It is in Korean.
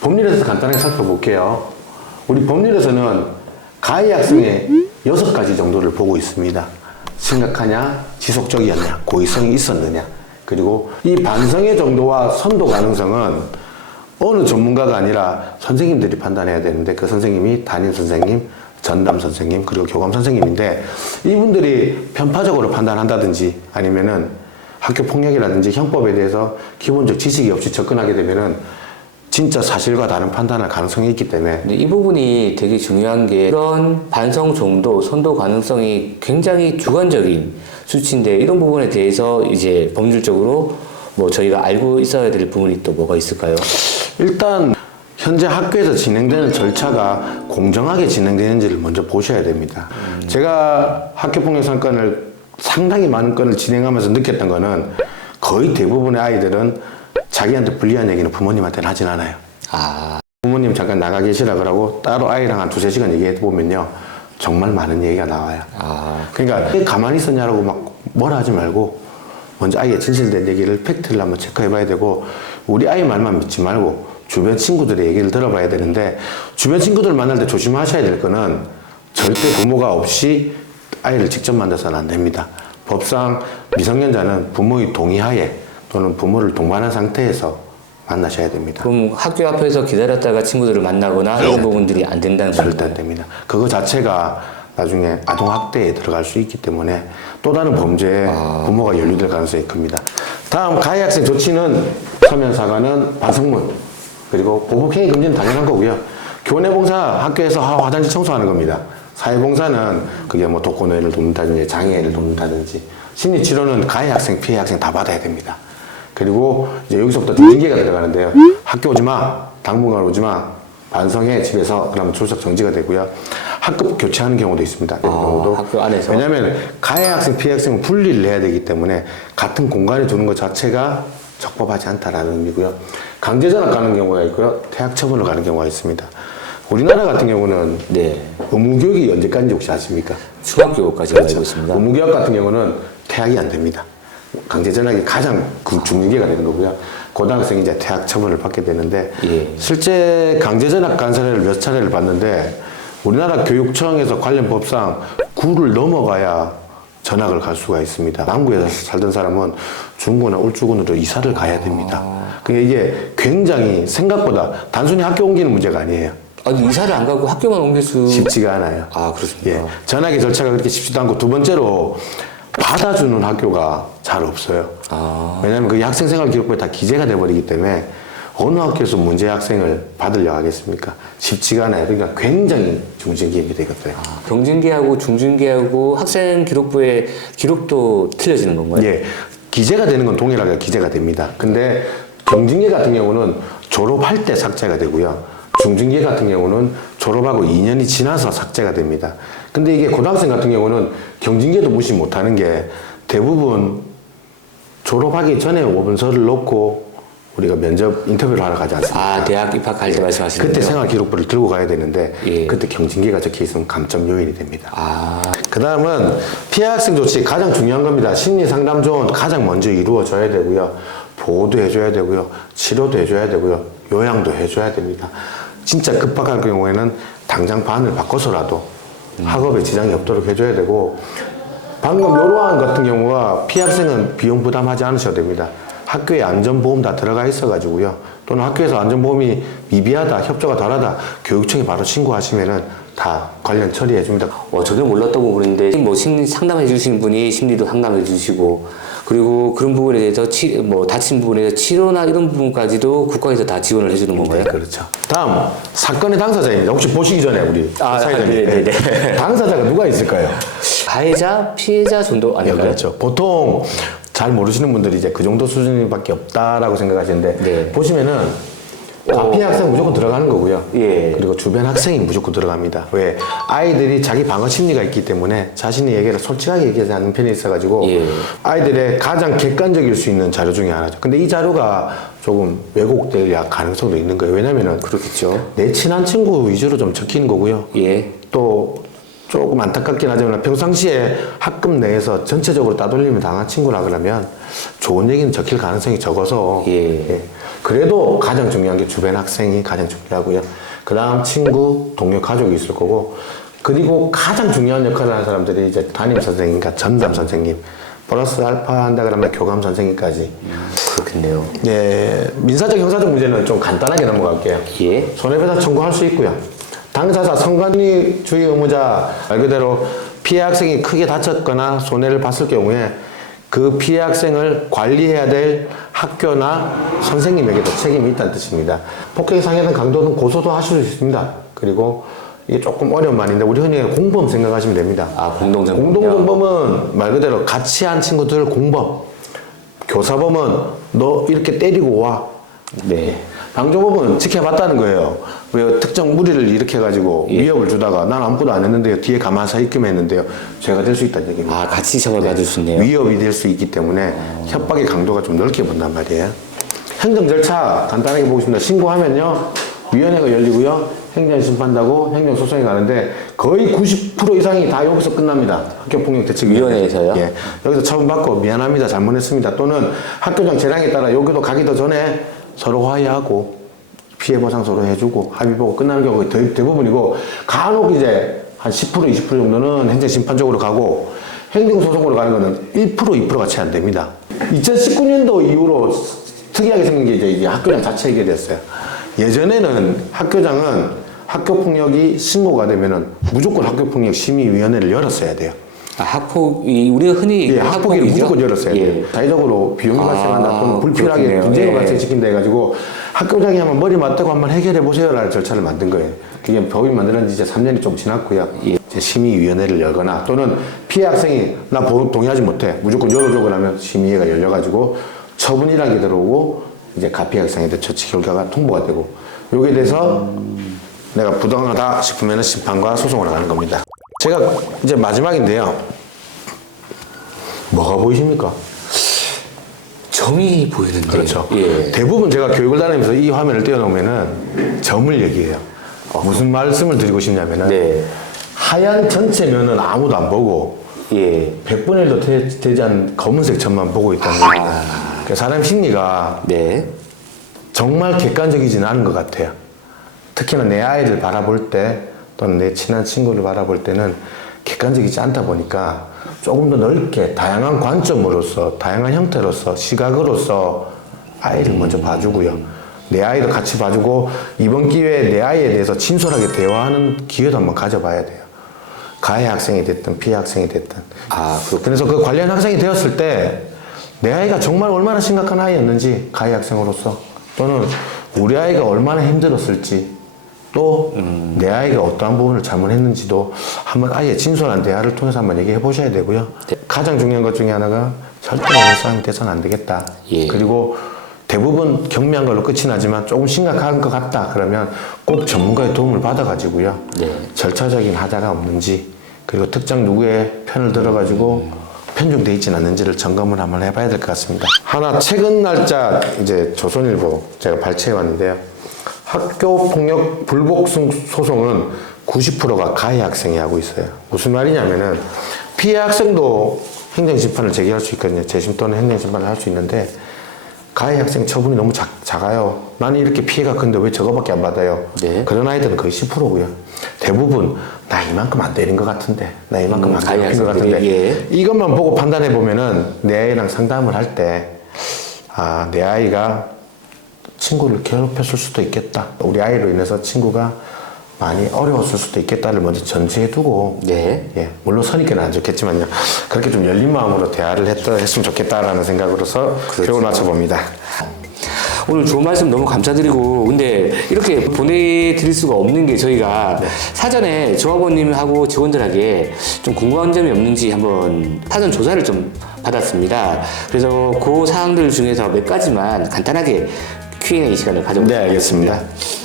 법률에서 간단하게 살펴볼게요. 우리 법률에서는 가해 학생의 6가지 정도를 보고 있습니다. 심각하냐, 지속적이었냐, 고의성이 있었느냐, 그리고 이 반성의 정도와 선도 가능성은 어느 전문가가 아니라 선생님들이 판단해야 되는데, 그 선생님이 담임 선생님, 전담 선생님, 그리고 교감 선생님인데, 이분들이 편파적으로 판단한다든지 아니면은 학교 폭력이라든지 형법에 대해서 기본적 지식이 없이 접근하게 되면은 진짜 사실과 다른 판단할 가능성이 있기 때문에. 근데 이 부분이 되게 중요한 게, 이런 반성 정도, 선도 가능성이 굉장히 주관적인 수치인데, 이런 부분에 대해서 이제 법률적으로 뭐 저희가 알고 있어야 될 부분이 또 뭐가 있을까요? 일단 현재 학교에서 진행되는 절차가 공정하게 진행되는지를 먼저 보셔야 됩니다. 제가 학교폭력 사건을 상당히 많은 건을 진행하면서 느꼈던 거는, 거의 대부분의 아이들은 자기한테 불리한 얘기는 부모님한테는 하진 않아요. 부모님 잠깐 나가 계시라 그러고 따로 아이랑 한 2-3시간 얘기해 보면요, 정말 많은 얘기가 나와요. 그러니까 가만히 있었냐라고 막 뭐라 하지 말고 먼저 아이의 진실된 얘기를, 팩트를 한번 체크해 봐야 되고, 우리 아이 말만 믿지 말고 주변 친구들의 얘기를 들어봐야 되는데, 주변 친구들 만날 때 조심하셔야 될 거는 절대 부모가 없이 아이를 직접 만나서는 안 됩니다. 법상 미성년자는 부모의 동의하에 또는 부모를 동반한 상태에서 만나셔야 됩니다. 그럼 학교 앞에서 기다렸다가 친구들을 만나거나 이런 부분들이 안 된다는 거죠? 절대 안 됩니다. 그거 자체가 나중에 아동학대에 들어갈 수 있기 때문에 또 다른 범죄에 부모가 연루될 가능성이 큽니다. 다음, 가해 학생 조치는 서면 사과는 반성문, 그리고 보복행위 금지는 당연한 거고요. 교내봉사, 학교에서 화장실 청소하는 겁니다. 사회봉사는 그게 뭐 독거노인을 돕는다든지 장애인을 돕는다든지, 심리치료는 가해 학생, 피해 학생 다 받아야 됩니다. 그리고 이제 여기서부터 중징계가 들어가는데요. 학교 오지 마, 당분간 오지 마, 반성해 집에서, 그러면 출석 정지가 되고요. 학급 교체하는 경우도 있습니다. 경우도. 학교 안에서. 왜냐하면 가해 학생, 피해 학생은 분리를 해야 되기 때문에 같은 공간에 두는 것 자체가 적법하지 않다라는 의미고요. 강제 전학 가는 경우가 있고요. 퇴학 처분을 가는 경우가 있습니다. 우리나라 같은 경우는 의무교육이 언제까지인지 혹시 아십니까? 중학교까지 그렇죠. 알고 있습니다. 의무교육 같은 경우는 퇴학이 안 됩니다. 강제 전학이 가장 중징계가 되는 거고요. 고등학생이 이제 퇴학 처분을 받게 되는데, 실제 강제 전학 간 사례를 몇 차례를 봤는데, 우리나라 교육청에서 관련 법상 9를 넘어가야 전학을 갈 수가 있습니다. 남구에서 살던 사람은 중구나 울주군으로 이사를 가야 됩니다. 그러니까 이게 굉장히 생각보다 단순히 학교 옮기는 문제가 아니에요. 아니, 이사를 안 가고 학교만 옮길 수... 쉽지가 않아요. 그렇습니다. 예, 전학의 절차가 그렇게 쉽지도 않고, 두 번째로 받아주는 학교가 잘 없어요. 왜냐하면 그 학생생활 기록부에 다 기재가 돼버리기 때문에 어느 학교에서 문제 학생을 받으려고 하겠습니까? 쉽지가 않아요. 그러니까 굉장히 중징계가 되거든요. 경징계하고 중징계하고 학생 기록부의 기록도 틀려지는 건가요? 예, 기재가 되는 건 동일하게 기재가 됩니다. 근데 경징계 같은 경우는 졸업할 때 삭제가 되고요. 중징계 같은 경우는 졸업하고 2년이 지나서 삭제가 됩니다. 근데 이게 고등학생 같은 경우는 경징계도 무시 못하는 게, 대부분 졸업하기 전에 오문서를 놓고 우리가 면접 인터뷰를 하러 가지 않습니까? 대학 입학할 때 말씀하시는 그때 거죠? 생활 기록부를 들고 가야 되는데, 그때 경징계가 적혀 있으면 감점 요인이 됩니다. 그 다음은 피해 학생 조치, 가장 중요한 겁니다. 심리 상담 조언 가장 먼저 이루어져야 되고요. 보호도 해줘야 되고요. 치료도 해줘야 되고요. 요양도 해줘야 됩니다. 진짜 급박한 경우에는 당장 반을 바꿔서라도 학업에 지장이 없도록 해줘야 되고, 방금 요러한 같은 경우가 피해 학생은 비용 부담하지 않으셔도 됩니다. 학교에 안전보험 다 들어가 있어가지고요. 또는 학교에서 안전보험이 미비하다, 협조가 덜하다, 교육청에 바로 신고하시면은 다 관련 처리해 줍니다. 전혀 몰랐다고 그러는데, 뭐 심리 상담해 주시는 분이 심리도 상담해 주시고, 그리고 그런 부분에 대해서 다친 부분에 대해서 치료나 이런 부분까지도 국가에서 다 지원을 해주는 건가요? 네, 그렇죠. 다음, 사건의 당사자입니다. 혹시 보시기 전에 우리 사회자님, 당사자가 누가 있을까요? 가해자, 피해자 정도 아닐까요? 그렇죠. 보통 잘 모르시는 분들이 이제 그 정도 수준밖에 없다라고 생각하시는데, 보시면은 가피 학생 무조건 들어가는 거고요. 예. 그리고 주변 학생이 무조건 들어갑니다. 왜? 아이들이 자기 방어 심리가 있기 때문에 자신의 얘기를 솔직하게 얘기하지 않는 편이 있어가지고 예. 아이들의 가장 객관적일 수 있는 자료 중에 하나죠. 근데 이 자료가 조금 왜곡될 가능성도 있는 거예요. 왜냐면은 그렇겠죠. 내 친한 친구 위주로 좀 적히는 거고요. 예. 또 조금 안타깝긴 하지만 평상시에 학급 내에서 전체적으로 따돌림을 당한 친구라 그러면 좋은 얘기는 적힐 가능성이 적어서 예. 그래도 가장 중요한 게 주변 학생이 가장 중요하고요. 그 다음 친구, 동료, 가족이 있을 거고 그리고 가장 중요한 역할을 하는 사람들이 이제 담임 선생님과 전담 선생님 플러스 알파 한다 그러면 교감 선생님까지. 그렇겠네요. 예, 민사적 형사적 문제는 좀 간단하게 넘어갈게요. 예. 손해배상 청구할 수 있고요. 당사자 성관주의 의무자 말 그대로 피해 학생이 크게 다쳤거나 손해를 봤을 경우에 그 피해 학생을 관리해야 될 학교나 선생님에게도 책임이 있다는 뜻입니다. 폭행 상해는 강도는 고소도 하실 수 있습니다. 그리고 이게 조금 어려운 말인데 우리 흔히 공범 생각하시면 됩니다. 아, 공동정범. 공동정범은 말 그대로 같이 한 친구들 공범. 교사범은 너 이렇게 때리고 와. 네. 방조범은 지켜봤다는 거예요. 왜 특정 무리를 일으켜가지고 예. 위협을 주다가 난 아무것도 안 했는데요. 뒤에 가만히 서 있기만 했는데요. 죄가 될 수 있다는 얘기입니다. 아, 같이 처벌받을 수 있네요. 위협이 될 수 있기 때문에 협박의 강도가 좀 넓게 본단 말이에요. 행정 절차 간단하게 보겠습니다. 신고하면요. 위원회가 열리고요. 행정심판다고 행정소송이 가는데 거의 90% 이상이 다 여기서 끝납니다. 학교폭력대책위원회에서요? 예. 여기서 처분받고 미안합니다. 잘못했습니다. 또는 학교장 재량에 따라 여기도 가기도 전에 서로 화해하고 피해 보상 서로 해주고 합의 보고 끝나는 경우가 대부분이고 간혹 이제 한 10% 20% 정도는 행정심판 쪽으로 가고 행정소송으로 가는 거는 1% 2%가 채 안 됩니다. 2019년도 이후로 특이하게 생긴 게 이제 학교장 자체 해결됐어요. 예전에는 학교장은 학교폭력이 신고가 되면은 무조건 학교폭력 심의위원회를 열었어야 돼요. 아, 학폭이 우리가 흔히 예, 학폭위를 무조건 열었어야 돼요. 사회적으로 비용이 발생한다 또는 불필요하게 그렇군요. 분쟁을 예. 발생시킨다 해가지고 학교장이 한번 머리 맞대고 한번 해결해 보세요라는 절차를 만든 거예요. 그게 법이 만들어진 지 이제 3년이 좀 지났고요. 이제 심의위원회를 열거나 또는 피해 학생이 나 동의하지 못해 무조건 열어줘 그러면 심의회가 열려가지고 처분이라는 게 들어오고 이제 가피 학생에 대해 처치 결과가 통보가 되고 여기에 대해서 내가 부당하다 싶으면 심판과 소송을 하는 겁니다. 제가 이제 마지막인데요. 뭐가 보이십니까? 점이 보이는데. 그렇죠. 예. 대부분 제가 교육을 다니면서 이 화면을 띄워놓으면은 점을 얘기해요. 무슨 말씀을 드리고 싶냐면은 네. 하얀 전체 면은 아무도 안 보고 예. 100분의 1도 되지 않은 검은색 점만 보고 있다는 겁니다. 그러니까 사람 심리가 네. 정말 객관적이지는 않은 것 같아요. 특히나 내 아이를 바라볼 때 또는 내 친한 친구를 바라볼 때는 객관적이지 않다 보니까 조금 더 넓게 다양한 관점으로서 다양한 형태로서 시각으로서 아이를 먼저 봐주고요. 내 아이도 같이 봐주고 이번 기회에 내 아이에 대해서 진솔하게 대화하는 기회도 한번 가져봐야 돼요. 가해 학생이 됐든 피해 학생이 됐든. 아, 그래서 그 관련 학생이 되었을 때 내 아이가 정말 얼마나 심각한 아이였는지 가해 학생으로서 또는 우리 아이가 얼마나 힘들었을지 또 내 아이가 어떠한 부분을 잘못했는지도 한번 아예 진솔한 대화를 통해서 한번 얘기해 보셔야 되고요. 가장 중요한 것 중에 하나가 절대 이런 싸움이 돼서는 안 되겠다. 예. 그리고 대부분 경미한 걸로 끝이 나지만 조금 심각한 것 같다 그러면 꼭 전문가의 도움을 받아가지고요. 네. 절차적인 하자가 없는지 그리고 특정 누구의 편을 들어가지고 편중돼 있지는 않는지를 점검을 한번 해봐야 될 것 같습니다. 하나 최근 날짜 이제 조선일보 제가 발췌해 왔는데요. 학교 폭력 불복 소송은 90%가 가해 학생이 하고 있어요. 무슨 말이냐면은 피해 학생도 행정심판을 제기할 수 있거든요. 재심 또는 행정심판을 할 수 있는데 가해 학생 처분이 너무 작아요. 나는 이렇게 피해가 큰데 왜 저거밖에 안 받아요? 네. 그런 아이들은 거의 10%고요. 대부분 나 이만큼 안 때린 것 같은데 나 이만큼 안 가해 괴롭힌 것 학생들이, 같은데 예. 이것만 보고 판단해 보면은 내 아이랑 상담을 할 때 아, 내 아이가 친구를 괴롭혔을 수도 있겠다. 우리 아이로 인해서 친구가 많이 어려웠을 수도 있겠다를 먼저 전제해 두고 네. 예, 물론 선입견은 안 좋겠지만요. 그렇게 좀 열린 마음으로 대화를 했으면 좋겠다라는 생각으로서 교육을 마쳐봅니다. 오늘 좋은 말씀 너무 감사드리고 근데 이렇게 보내드릴 수가 없는 게 저희가 사전에 조합원님하고 직원들에게 좀 궁금한 점이 없는지 한번 사전 조사를 좀 받았습니다. 그래서 그 사항들 중에서 몇 가지만 간단하게 Q&A 시간을 가져보도록 네, 알겠습니다. 하겠습니다.